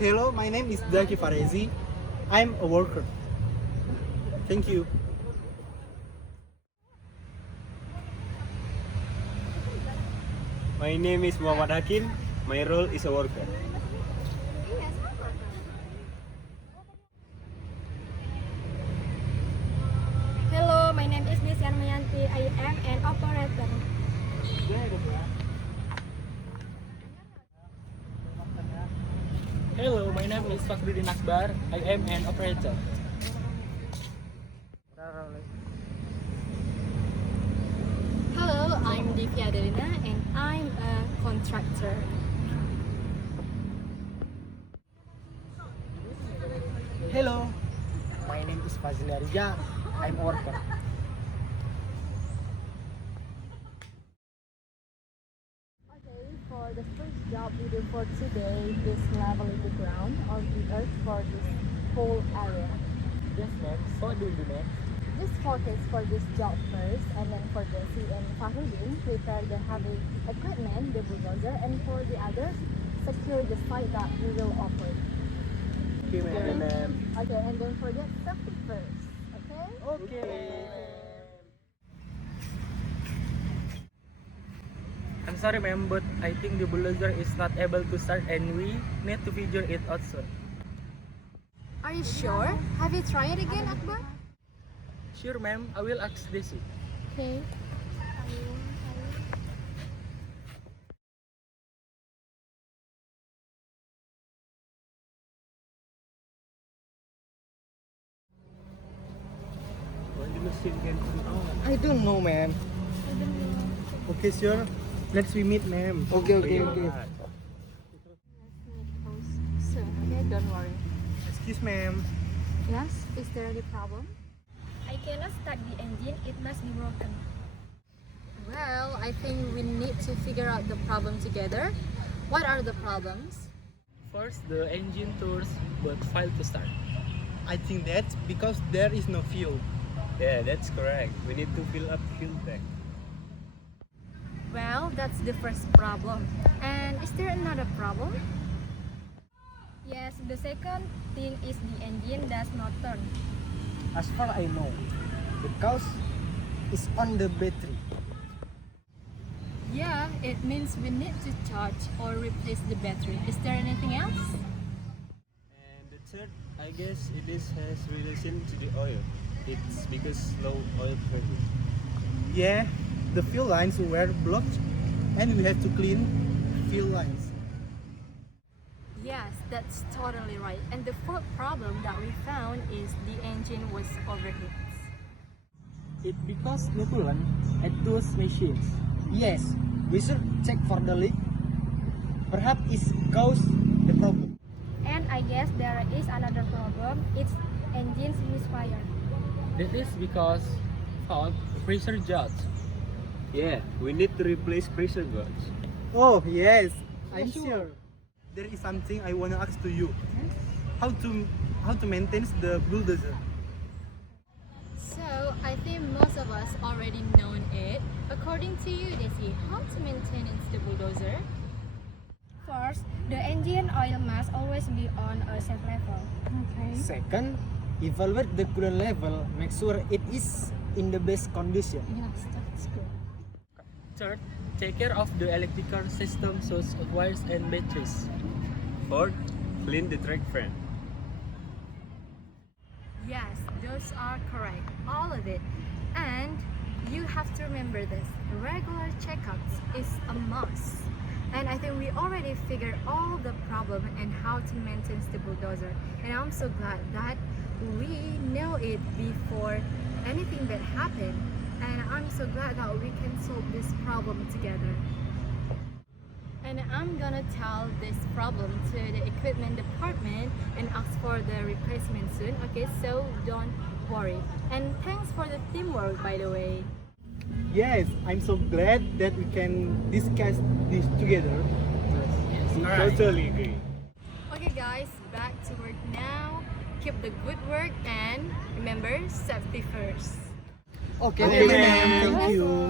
Hello, my name is Daki Farezi. I'm a worker. Thank you. My name is Muhammad Hakim. My role is a worker. Hello, my name is Miss Yarmayanti. I am an operator. Hello, my name is Fakhruddin Akbar. I am an operator. Hello, I'm Divya Adelina and I'm a contractor. Hello, my name is Fazil Arija. I'm a worker. Okay, for the first job we do for today is leveling the ground or the earth for this whole area. Yes, ma'am. So what do you do next? Just focus for this job first, and then for Desi and Fahrudin, prepare the heavy equipment, the bulldozer, and for the others, secure the site that we will operate. Okay, Okay, ma'am. Okay, and don't forget safety first. Okay? Okay. I'm sorry, ma'am, but I think the bulldozer is not able to start and we need to figure it out soon. Are you sure? Have you tried it again, Akbar? Sure, ma'am. I will ask Desi. Okay. When the machine can turn on? I don't know, ma'am. Okay, sure. Let's we meet, ma'am. Okay. Alright. Soon, okay? Don't worry. Excuse, ma'am. Yes? Is there any problem? I cannot start the engine. It must be broken. Well, I think we need to figure out the problem together. What are the problems? First, the engine tours but failed to start. I think that's because there is no fuel. Yeah, that's correct. We need to fill up fuel tank. Well, that's the first problem. And is there another problem? Yes, the second thing is the engine does not turn. As far I know, the cause is on the battery. Yeah, it means we need to charge or replace the battery. Is there anything else? And the third, I guess it has relation to the oil. It's because low oil pressure. Yeah, the fuel lines were blocked and we have to clean fuel lines. Yes, that's totally right. And the fourth problem that we found is the engine was overheat. It because no coolant at those machines. Yes, we should check for the leak. Perhaps it's caused the problem. And I guess there is another problem. It's engines misfire. That is because found pressure judge. Yeah, we need to replace pressure gauge. Oh yes, I'm Yeah, sure. There is something I wanna ask to you. How to maintain the bulldozer? So I think most of us already known it. According to you, Desi, how to maintain the bulldozer? First, the engine oil must always be on a safe level. Okay. Second, evaluate the coolant level. Make sure it is in the best condition. Yes, that's good. Third, take care of the electrical system such as wires and batteries. Fourth, clean the track frame. Yes, those are correct. All of it. And you have to remember this. Regular checkups is a must. And I think we already figured all the problem and how to maintain the bulldozer. And I'm so glad that we know it before anything that happened. And I'm so glad that we can solve this problem together. And I'm gonna tell this problem to the equipment department and ask for the replacement soon. Okay, so don't worry. And thanks for the teamwork, by the way. Yes, I'm so glad that we can discuss this together. Alright. Totally agree. Okay guys, back to work now. Keep the good work and remember safety first. Okay, ma'am. Thank you.